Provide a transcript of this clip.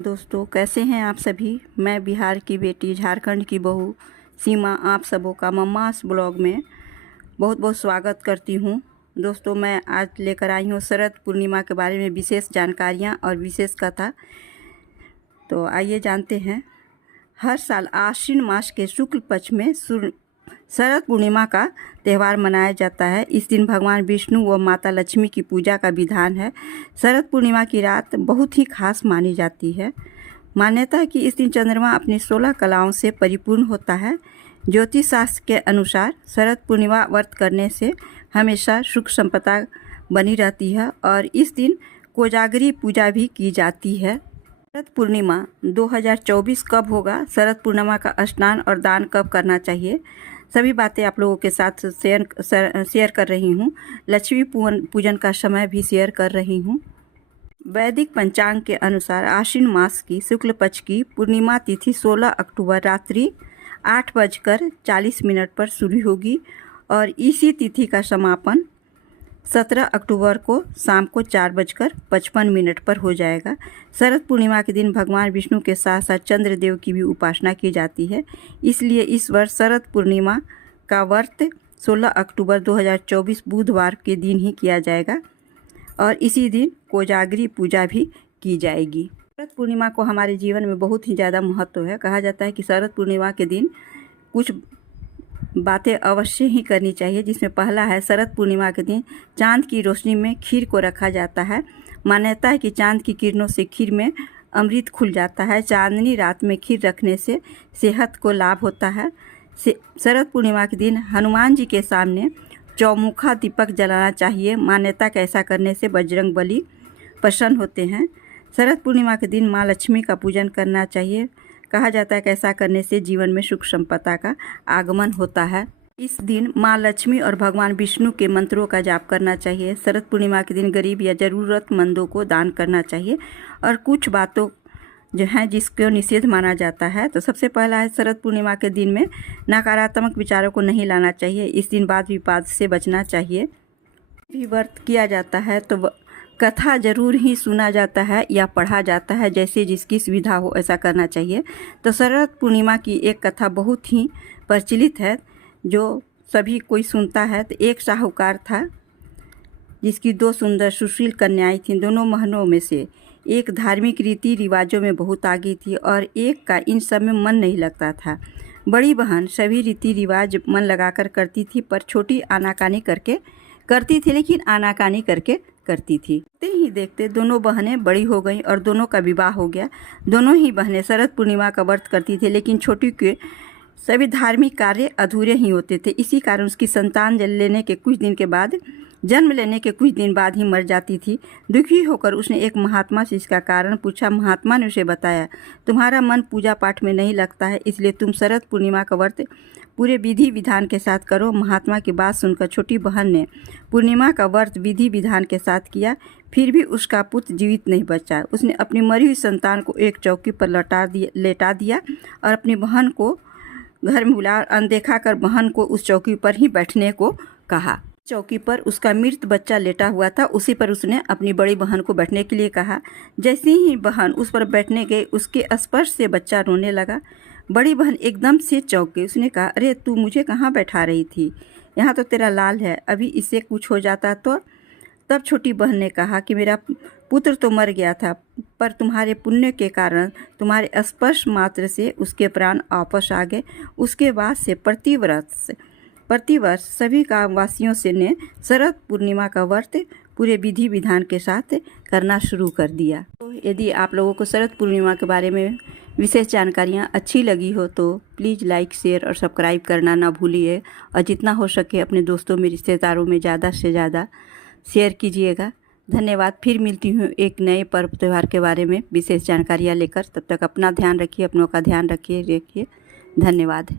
दोस्तों, कैसे हैं आप सभी। मैं बिहार की बेटी, झारखंड की बहू सीमा आप सबों का मम्मास ब्लॉग में बहुत बहुत स्वागत करती हूं। दोस्तों, मैं आज लेकर आई हूं शरद पूर्णिमा के बारे में विशेष जानकारियां और विशेष कथा। तो आइए जानते हैं। हर साल आश्विन मास के शुक्ल पक्ष में शरद पूर्णिमा का त्यौहार मनाया जाता है। इस दिन भगवान विष्णु व माता लक्ष्मी की पूजा का विधान है। शरद पूर्णिमा की रात बहुत ही खास मानी जाती है। मान्यता है कि इस दिन चंद्रमा अपनी 16 कलाओं से परिपूर्ण होता है। ज्योतिष शास्त्र के अनुसार शरद पूर्णिमा व्रत करने से हमेशा सुख संपदा बनी रहती है और इस दिन कोजागरी पूजा भी की जाती है। शरद पूर्णिमा 2024 कब होगा, शरद पूर्णिमा का स्नान और दान कब करना चाहिए, सभी बातें आप लोगों के साथ शेयर कर रही हूँ। लक्ष्मी पूजन का समय भी शेयर कर रही हूँ। वैदिक पंचांग के अनुसार आश्विन मास की शुक्ल पक्ष की पूर्णिमा तिथि 16 अक्टूबर रात्रि 8:40 पर शुरू होगी और इसी तिथि का समापन 17 अक्टूबर को शाम को 4:55 पर हो जाएगा। शरद पूर्णिमा के दिन भगवान विष्णु के साथ साथ चंद्रदेव की भी उपासना की जाती है। इसलिए इस वर्ष शरद पूर्णिमा का व्रत 16 अक्टूबर 2024 बुधवार के दिन ही किया जाएगा और इसी दिन कोजागरी पूजा भी की जाएगी। शरद पूर्णिमा को हमारे जीवन में बहुत ही ज़्यादा महत्व है। कहा जाता है कि शरद पूर्णिमा के दिन कुछ बातें अवश्य ही करनी चाहिए, जिसमें पहला है शरद पूर्णिमा के दिन चांद की रोशनी में खीर को रखा जाता है। मान्यता है कि चांद की किरणों से खीर में अमृत खुल जाता है। चांदनी रात में खीर रखने से सेहत को लाभ होता है। शरद पूर्णिमा के दिन हनुमान जी के सामने चौमुखा दीपक जलाना चाहिए। मान्यता का ऐसा करने से बजरंग बली प्रसन्न होते हैं। शरद पूर्णिमा के दिन माँ लक्ष्मी का पूजन करना चाहिए। कहा जाता है कि ऐसा करने से जीवन में सुख संपदा का आगमन होता है। इस दिन माँ लक्ष्मी और भगवान विष्णु के मंत्रों का जाप करना चाहिए। शरद पूर्णिमा के दिन गरीब या ज़रूरतमंदों को दान करना चाहिए। और कुछ बातों जो हैं जिसको निषेध माना जाता है। तो सबसे पहला है, शरद पूर्णिमा के दिन में नकारात्मक विचारों को नहीं लाना चाहिए। इस दिन वाद विवाद से बचना चाहिए। भी व्रत किया जाता है तो कथा जरूर ही सुना जाता है या पढ़ा जाता है, जैसे जिसकी सुविधा हो ऐसा करना चाहिए। तो शरद पूर्णिमा की एक कथा बहुत ही प्रचलित है जो सभी कोई सुनता है। तो एक साहूकार था जिसकी 2 सुंदर सुशील कन्याएं थीं। दोनों बहनों में से एक धार्मिक रीति रिवाजों में बहुत आगे थी और एक का इन सब में मन नहीं लगता था। बड़ी बहन सभी रीति रिवाज मन लगाकर करती थी, पर छोटी आनाकानी करके करती थी, लेकिन आनाकानी करके करती थी। देखते ही देखते दोनों बहनें बड़ी हो गईं और दोनों का विवाह हो गया। दोनों ही बहनें शरद पूर्णिमा का व्रत करती थी, लेकिन छोटी के सभी धार्मिक कार्य अधूरे ही होते थे। इसी कारण उसकी संतान जन्म लेने के कुछ दिन बाद ही मर जाती थी। दुखी होकर उसने एक महात्मा से इसका कारण पूछा। महात्मा ने उसे बताया, तुम्हारा मन पूजा पाठ में नहीं लगता है, इसलिए तुम शरद पूर्णिमा का व्रत पूरे विधि विधान के साथ करो। महात्मा की बात सुनकर छोटी बहन ने पूर्णिमा का व्रत विधि विधान के साथ किया, फिर भी उसका पुत्र जीवित नहीं बचा। उसने अपनी मरी हुई संतान को एक चौकी पर लेटा दिया और अपनी बहन को घर में बुला अनदेखा कर बहन को उस चौकी पर ही बैठने को कहा। चौकी पर उसका मृत बच्चा लेटा हुआ था, उसी पर उसने अपनी बड़ी बहन को बैठने के लिए कहा। जैसे ही बहन उस पर बैठने गई, उसके स्पर्श से बच्चा रोने लगा। बड़ी बहन एकदम से चौंक गई। उसने कहा, अरे तू मुझे कहाँ बैठा रही थी, यहाँ तो तेरा लाल है, अभी इससे कुछ हो जाता तो। तब छोटी बहन ने कहा कि मेरा पुत्र तो मर गया था, पर तुम्हारे पुण्य के कारण तुम्हारे स्पर्श मात्र से उसके प्राण वापस आ गए। उसके बाद से प्रतिवर्ष सभी गांववासियों से ने शरद पूर्णिमा का व्रत पूरे विधि विधान के साथ करना शुरू कर दिया। तो यदि आप लोगों को शरद पूर्णिमा के बारे में विशेष जानकारियाँ अच्छी लगी हो तो प्लीज़ लाइक, शेयर और सब्सक्राइब करना ना भूलिए और जितना हो सके अपने दोस्तों में, रिश्तेदारों में ज़्यादा से ज़्यादा शेयर कीजिएगा। धन्यवाद। फिर मिलती हूँ एक नए पर्व त्यौहार के बारे में विशेष जानकारियाँ लेकर। तब तक अपना ध्यान रखिए, अपनों का ध्यान रखिए। धन्यवाद।